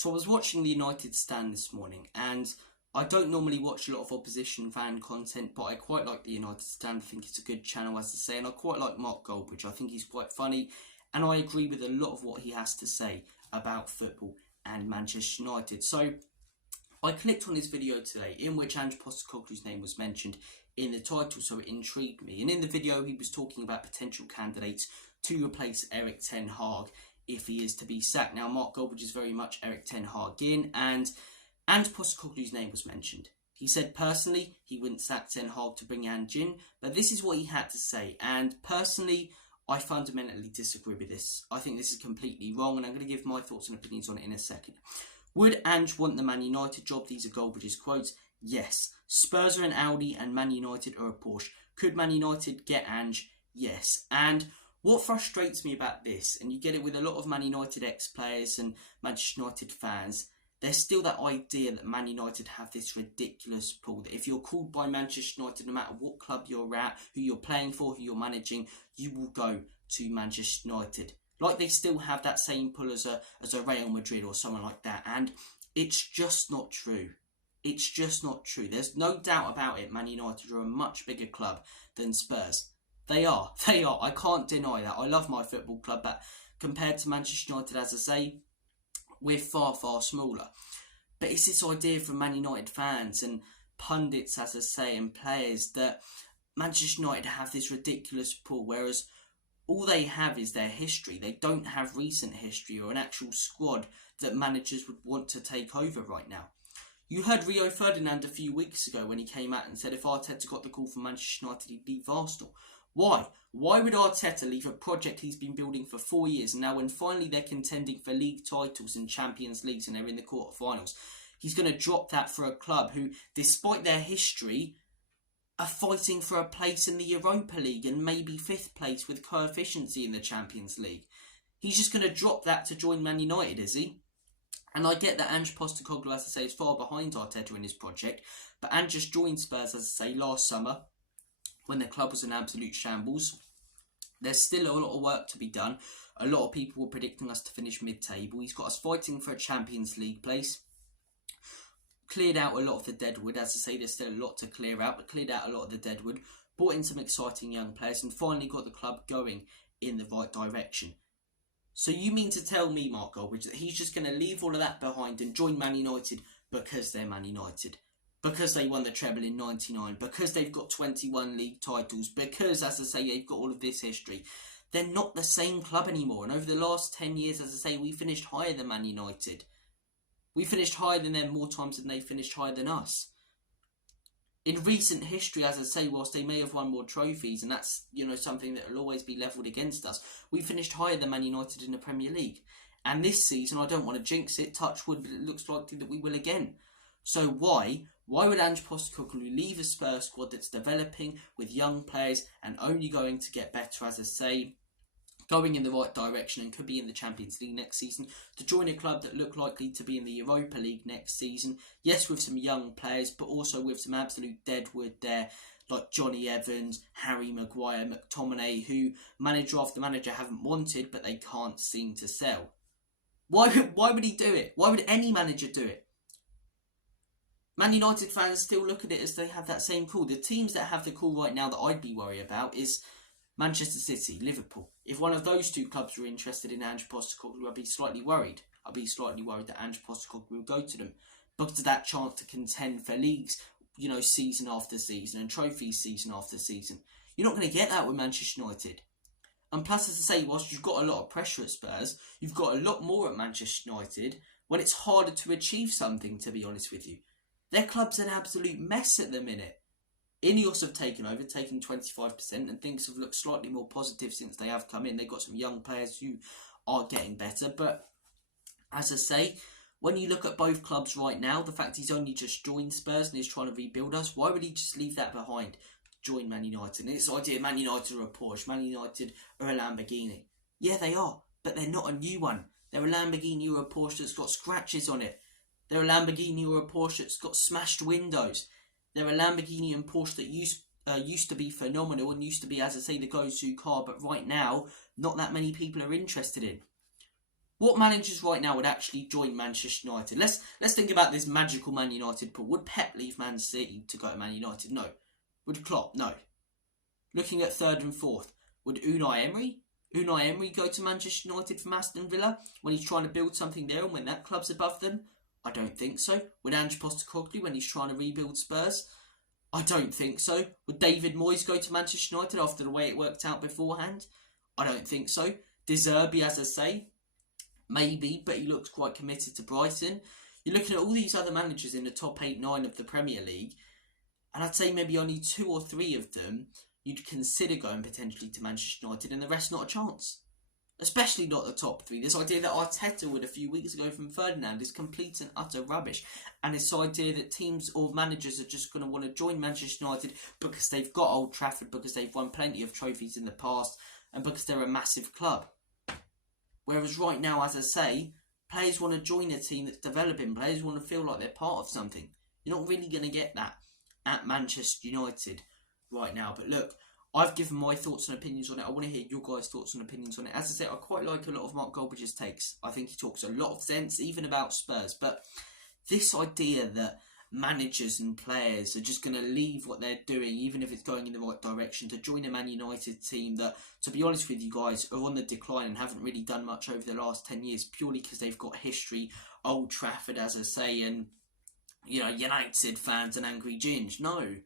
So I was watching the United stand this morning, and I don't normally watch a lot of opposition fan content, but I quite like the United stand. I think it's a good channel, as I say, and I quite like Mark Goldbridge. I think he's quite funny, and I agree with a lot of what he has to say about football and Manchester United. So I clicked on his video today, in which Ange Postecoglou's name was mentioned in the title, so it intrigued me. And in the video, he was talking about potential candidates to replace Erik ten Hag if he is to be sacked. Now, Mark Goldbridge is very much Erik ten Hag-in, and Ange Postecoglou's name was mentioned. He said personally he wouldn't sack Ten Hag to bring Ange in, but this is what he had to say. And personally, I fundamentally disagree with this. I think this is completely wrong, and I'm going to give my thoughts and opinions on it in a second. Would Ange want the Man United job? These are Goldbridge's quotes. Yes. Spurs are an Audi and Man United are a Porsche. Could Man United get Ange? Yes. And what frustrates me about this, and you get it with a lot of Man United ex-players and Manchester United fans, there's still that idea that Man United have this ridiculous pull, that if you're called by Manchester United, no matter what club you're at, who you're playing for, who you're managing, you will go to Manchester United. Like they still have that same pull as a Real Madrid or someone like that. And it's just not true. It's just not true. There's no doubt about it. Man United are a much bigger club than Spurs. They are. They are. I can't deny that. I love my football club, but compared to Manchester United, as I say, we're far, far smaller. But it's this idea from Man United fans and pundits, as I say, and players that Manchester United have this ridiculous pull, whereas all they have is their history. They don't have recent history or an actual squad that managers would want to take over right now. You heard Rio Ferdinand a few weeks ago when he came out and said if Arteta got the call from Manchester United, he'd leave Arsenal. Why? Why would Arteta leave a project he's been building for 4 years, and now when finally they're contending for league titles and Champions Leagues and they're in the quarterfinals, he's going to drop that for a club who, despite their history, are fighting for a place in the Europa League and maybe 5th place with coefficiency in the Champions League? He's just going to drop that to join Man United, is he? And I get that Ange Postecoglou, as I say, is far behind Arteta in his project, but Ange just joined Spurs, as I say, last summer when the club was in absolute shambles. There's still a lot of work to be done. A lot of people were predicting us to finish mid-table. He's got us fighting for a Champions League place. Cleared out a lot of the deadwood. As I say, there's still a lot to clear out, but cleared out a lot of the deadwood. Brought in some exciting young players and finally got the club going in the right direction. So you mean to tell me, Mark Goldbridge, that he's just going to leave all of that behind and join Man United because they're Man United? Because they won the treble in '99, because they've got 21 league titles, because, as I say, they've got all of this history. They're not the same club anymore. And over the last 10 years, as I say, we finished higher than Man United. We finished higher than them more times than they finished higher than us. In recent history, as I say, whilst they may have won more trophies, and that's, something that will always be levelled against us, we finished higher than Man United in the Premier League. And this season, I don't want to jinx it, touch wood, but it looks likely that we will again. So why would Ange Postecoglou leave a Spurs squad that's developing with young players and only going to get better, as I say, going in the right direction and could be in the Champions League next season, to join a club that look likely to be in the Europa League next season? Yes, with some young players, but also with some absolute deadwood there, like Johnny Evans, Harry Maguire, McTominay, who manager after manager haven't wanted, but they can't seem to sell. Why would he do it? Why would any manager do it? Man United fans still look at it as they have that same call. The teams that have the call right now that I'd be worried about is Manchester City, Liverpool. If one of those two clubs were interested in Ange Postecoglou, I'd be slightly worried. I'd be slightly worried that Ange Postecoglou will go to them because of that chance to contend for leagues, season after season and trophies season after season. You're not going to get that with Manchester United. And plus, as I say, whilst you've got a lot of pressure at Spurs, you've got a lot more at Manchester United when it's harder to achieve something, to be honest with you. Their club's an absolute mess at the minute. Ineos have taken over, taking 25%, and things have looked slightly more positive since they have come in. They've got some young players who are getting better, but as I say, when you look at both clubs right now, the fact he's only just joined Spurs and is trying to rebuild us, why would he just leave that behind? Join Man United. And this idea Man United are a Porsche, Man United are a Lamborghini. Yeah, they are, but they're not a new one. They're a Lamborghini or a Porsche that's got scratches on it. They're a Lamborghini or a Porsche that's got smashed windows. They're a Lamborghini and Porsche that used to be phenomenal and used to be, as I say, the go-to car, but right now, not that many people are interested in. What managers right now would actually join Manchester United? Let's think about this magical Man United pool. Would Pep leave Man City to go to Man United? No. Would Klopp? No. Looking at third and fourth, would Unai Emery go to Manchester United from Aston Villa when he's trying to build something there and when that club's above them? I don't think so. Would Ange postecoglou when he's trying to rebuild Spurs? I don't think so. Would David Moyes go to Manchester United after the way it worked out beforehand? I don't think so. De Zerbi, as I say, maybe, but he looks quite committed to Brighton. You're looking at all these other managers in the top 8, 9 of the Premier League, and I'd say maybe only 2 or 3 of them you'd consider going potentially to Manchester United, and the rest not a chance. Especially not the top 3. This idea that Arteta would a few weeks ago from Ferdinand is complete and utter rubbish. And this idea that teams or managers are just going to want to join Manchester United because they've got Old Trafford, because they've won plenty of trophies in the past, and because they're a massive club. Whereas right now, as I say, players want to join a team that's developing. Players want to feel like they're part of something. You're not really going to get that at Manchester United right now. But look, I've given my thoughts and opinions on it. I want to hear your guys' thoughts and opinions on it. As I said, I quite like a lot of Mark Goldbridge's takes. I think he talks a lot of sense, even about Spurs. But this idea that managers and players are just going to leave what they're doing, even if it's going in the right direction, to join a Man United team that, to be honest with you guys, are on the decline and haven't really done much over the last 10 years, purely because they've got history, Old Trafford, as I say, and, you know, United fans and angry Ginge. No.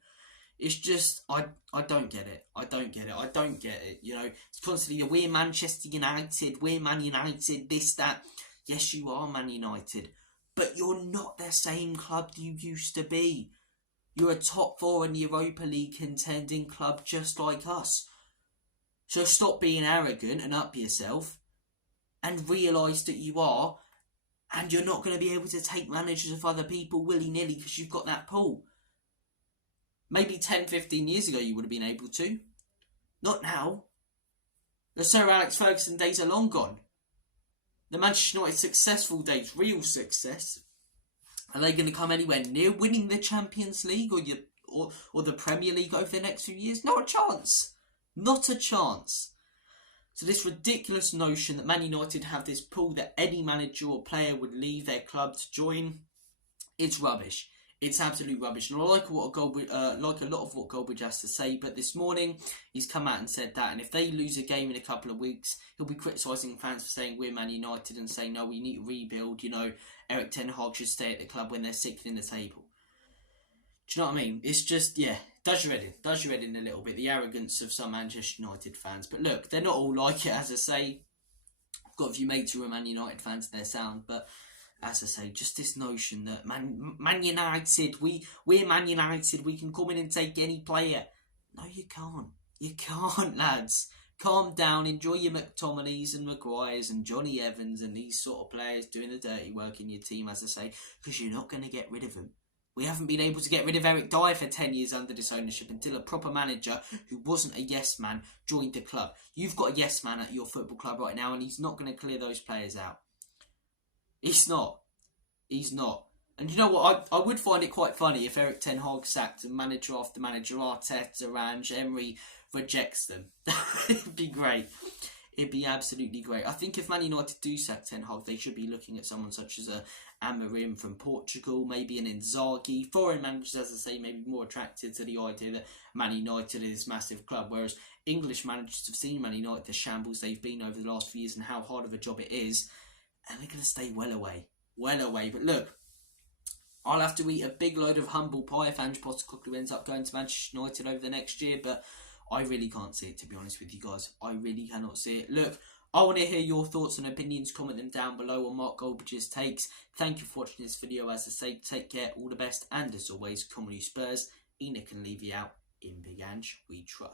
It's just, I don't get it. I don't get it. You know, it's constantly, we're Manchester United, we're Man United, this, that. Yes, you are Man United. But you're not the same club you used to be. You're a top 4 in the Europa League contending club just like us. So stop being arrogant and up yourself and realise that you are, and you're not going to be able to take managers of other people willy-nilly because you've got that pull. Maybe 10, 15 years ago you would have been able to. Not now. The Sir Alex Ferguson days are long gone. The Manchester United successful days, real success, are they going to come anywhere near winning the Champions League or the Premier League over the next few years? Not a chance. Not a chance. So this ridiculous notion that Man United have this pool that any manager or player would leave their club to join, it's rubbish. It's absolute rubbish. And I like a lot of what Goldbridge has to say, but this morning he's come out and said that, and if they lose a game in a couple of weeks, he'll be criticising fans for saying we're Man United and saying, no, we need to rebuild, you know, Erik ten Hag should stay at the club when they're 6th in the table. Do you know what I mean? It's just, yeah, does your head in a little bit, the arrogance of some Manchester United fans. But look, they're not all like it, as I say. I've got a few mates who are Man United fans, they're sound, but as I say, just this notion that Man United, we're Man United, we can come in and take any player. No, you can't. You can't, lads. Calm down, enjoy your McTominays and Maguires and Johnny Evans and these sort of players doing the dirty work in your team, as I say, because you're not going to get rid of them. We haven't been able to get rid of Eric Dyer for 10 years under this ownership until a proper manager who wasn't a yes man joined the club. You've got a yes man at your football club right now and he's not going to clear those players out. He's not. And you know what? I would find it quite funny if Erik ten Hag sacked and manager after manager, Arteta, Ange, Emery rejects them. It'd be great. It'd be absolutely great. I think if Man United do sack ten Hag, they should be looking at someone such as Amorim from Portugal, maybe an Inzaghi. Foreign managers, as I say, maybe more attracted to the idea that Man United is this massive club, whereas English managers have seen Man United, the shambles they've been over the last few years and how hard of a job it is, and they're going to stay well away. But look, I'll have to eat a big load of humble pie if Ange postecoglou ends up going to Manchester United over the next year, but I really can't see it, to be honest with you guys. I really cannot see it. Look, I want to hear your thoughts and opinions. Comment them down below on Mark Goldbridge's takes. Thank you for watching this video. As I say, take care, all the best, and as always, come on you Spurs. Enoch can leave you out. In Big Ange, we trust.